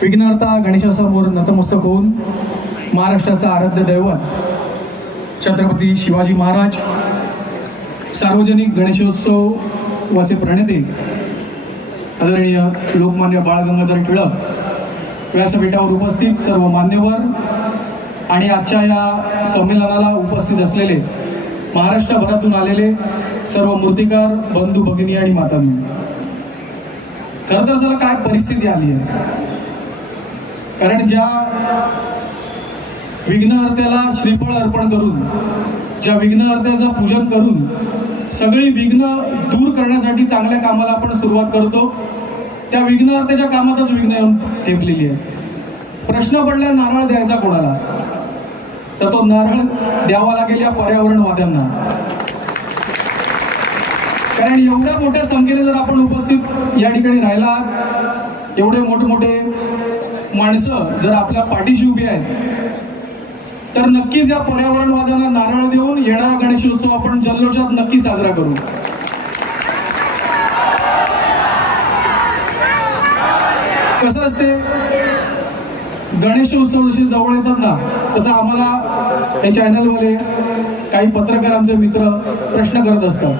विघ्नहर्ता गणेशासमोर नतमस्तक होऊन महाराष्ट्राचा आराध्य दैवत छत्रपती शिवाजी महाराज, सार्वजनिक गणेशोत्सवाचे प्रणेते आदरणीय लोकमान्य बाळ गंगाधर टिळक व्यासपीठावर उपस्थित सर्व मान्यवर आणि आजच्या या संमेलनाला उपस्थित असलेले महाराष्ट्रभरातून आलेले सर्व मूर्तिकार बंधू भगिनी आणि मातांनी, खरं तर त्याला काय परिस्थिती आली आहे, कारण ज्या विघ्नहर्त्याला श्रीफळ अर्पण करून, ज्या विघ्नहर्त्याचं पूजन करून सगळी विघ्न दूर करण्यासाठी चांगल्या कामाला आपण सुरुवात करतो, त्या विघ्नहर्त्याच्या कामातच विघ्न येऊन ठेपलेली आहे. प्रश्न पडला नारळ द्यायचा कोणाला, तर तो नारळ द्यावा लागेल या पर्यावरणवाद्यांना. कारण एवढ्या मोठ्या संख्येने जर आपण उपस्थित या ठिकाणी राहिला, एवढे मोठे माणसं जर आपल्या पाठीशी उभी आहेत, तर नक्कीच या पर्यावरणवाद्यांना नारळ देऊन येणारा गणेशोत्सव आपण जल्लोषात नक्की साजरा करू. कसं असते, गणेशोत्सव जसे जवळ येतात ना, तसं आम्हाला या चॅनलमध्ये काही पत्रकार आमचे मित्र प्रश्न करत असतात,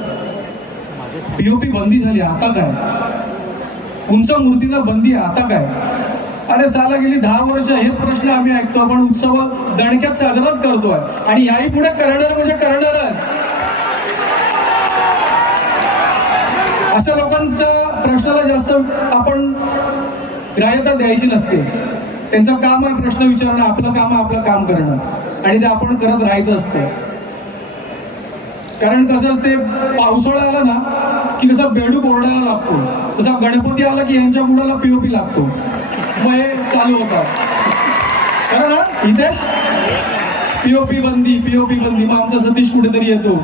पीओपी बंदी झाली आता काय, उंच मूर्तीला बंदी आहे आता काय. अरे साला गेली 10 वर्ष हेच प्रश्न आम्ही ऐकतो, आपण उत्सव दणक्यात साजराच करतोय आणि याही पुढे करणार म्हणजे करणारच. अशा लोकांच्या प्रश्नाला जास्त आपण ग्राह्यता द्यायची नसते. त्यांचं काम आहे प्रश्न विचारणं, आपलं काम आहे आपलं काम करणं, आणि ते आपण करत राहायचं असते. कारण कसं असते, पावसाळा आला ना की कसा बेडूक ओरडायला लागतो, तसा गणपती आला की यांच्या मुलाला पीओपी लागतो, मग हे चालू होतात. खरं ना हितेश, पीओपी बंदी पीओपी बंदी. मग आमचा सतीश कुठेतरी येतो,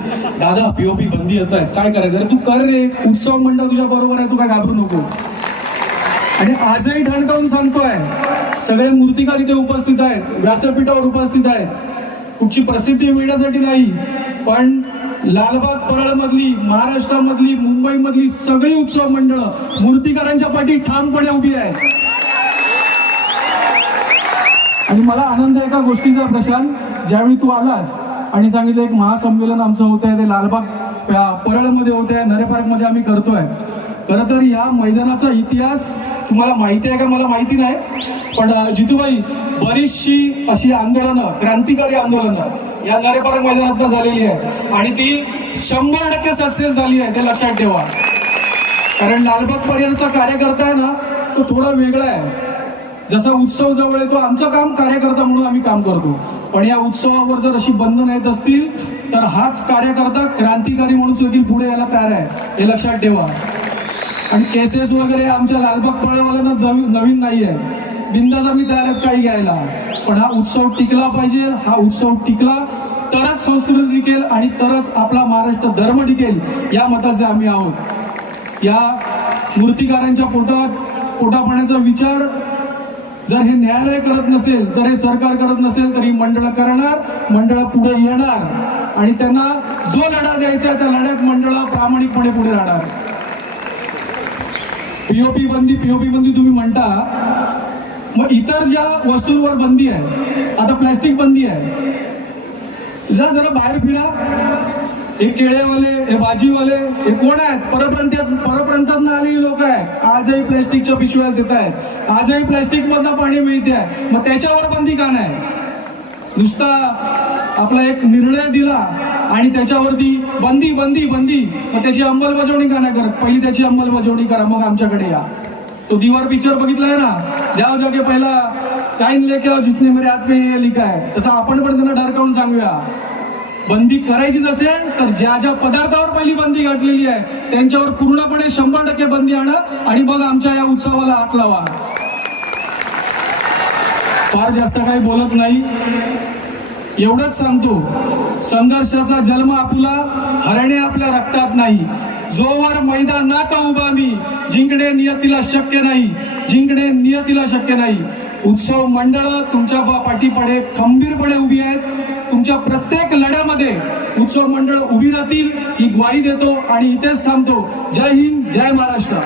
दादा पीओपी बंदी येत आहे, काय करायचं, तू कर रे, उत्सव मंडळ तुझ्या बरोबर आहे, तू काय घाबरू नको. आणि आजही ठणकावून सांगतोय, सगळे मूर्तिकार इथे उपस्थित आहेत, व्यासपीठावर उपस्थित आहेत, कुठची प्रसिद्धी मिळण्यासाठी नाही, पण लालबाग परळ मधली, महाराष्ट्रामधली, मुंबई मधली सगळी उत्सव मंडळ मूर्तिकारांच्या पाठी ठामपणे उभी आहेत. आणि मला आनंद आहे एका गोष्टीचा प्रशांत, ज्यावेळी तू आलास आणि सांगितलं एक महासंमेलन आमचं होत आहे, ते लालबाग परळमध्ये होत आहे, नरे पार्क मध्ये आम्ही करतोय. खरं तर या मैदानाचा इतिहास तुम्हाला माहिती आहे का मला माहिती नाही, पण जितूबाई बरीचशी अशी आंदोलनं, क्रांतिकारी आंदोलनं या नरे पार्क मैदानात झालेली आहे आणि ती 100% सक्सेस झाली आहे, ते लक्षात ठेवा. कारण लालबाग पर्यंतचा कार्यकर्ता आहे ना, तो थोडा वेगळा आहे. जसा उत्सव जवळ येतो, आमचं काम कार्यकर्ता म्हणून आम्ही काम करतो, पण या उत्सवावर जर अशी बंधनं येत असतील तर हाच कार्यकर्ता क्रांतिकारी म्हणून देखील पुढे यायला तयार आहे, हे लक्षात ठेवा. आणि केसेस वगैरे आमच्या लालबाग पळवाल्यांना नवीन नाही आहे, बिंदास आम्ही तयार आहेत काही घ्यायला, पण हा उत्सव टिकला पाहिजे. हा उत्सव टिकला तरच संस्कृती टिकेल आणि तरच आपला महाराष्ट्र धर्म टिकेल, या मताचे आम्ही आहोत. या मूर्तिकारांच्या पोटापाण्याचा विचार जर हे न्यायालय करत नसेल, जर हे सरकार करत नसेल, तरी मंडळ करणार, मंडळ पुढे येणार आणि त्यांना जो लढा द्यायचा त्या लढ्यात मंडळ प्रामाणिकपणे पुढे राहणार. पीओपी बंदी तुम्ही म्हणता, मग इतर ज्या वस्तूंवर बंदी आहे, आता प्लॅस्टिक बंदी आहे, जा जरा बाहेर फिरा, हे केळेवाले, हे भाजीवाले, हे कोण आहेत, परप्रांतातून आलेली लोक आहेत, आजही प्लॅस्टिकच्या पिशव्या देत आहेत, आजही प्लॅस्टिक मधनं पाणी मिळते आहे, मग त्याच्यावर बंदी का नाही. नुसता आपला एक निर्णय दिला आणि त्याच्यावरती बंदी, मग त्याची अंमलबजावणी का नाही करत. पहिली त्याची अंमलबजावणी करा, मग आमच्याकडे या. तो दीवार पिक्चर बघितलाय ना, जाओ जाके पहिला साइन लेके आओ जिसने मेरे हात पे ये लिखा है, तसं आपण पण त्यांना डरकावून सांगूया. बंदी करायचीच असेल तर ज्या ज्या पदार्थावर पहिली बंदी घातलेली आहे त्यांच्यावर पूर्णपणे 100% बंदी आणा आणि मग आमच्या या उत्सवाला हात लावा. फार जास्त काही बोलत नाही, एवढंच सांगतो, संघर्षाचा जन्म आपुला, हरणे आपल्या रक्तात नाही, जोवर मैदानात उभा मी, जिंकणे नियतीला शक्य नाही, जिंकणे नियतीला शक्य नाही. उत्सव मंडळ तुमच्या पाठीपुढे खंबीरपणे उभी आहेत, तुमच्या प्रत्येक लढ्यामध्ये उत्सव मंडळ उभी राहतील ही ग्वाही देतो आणि इथेच थांबतो. जय हिंद, जय महाराष्ट्र.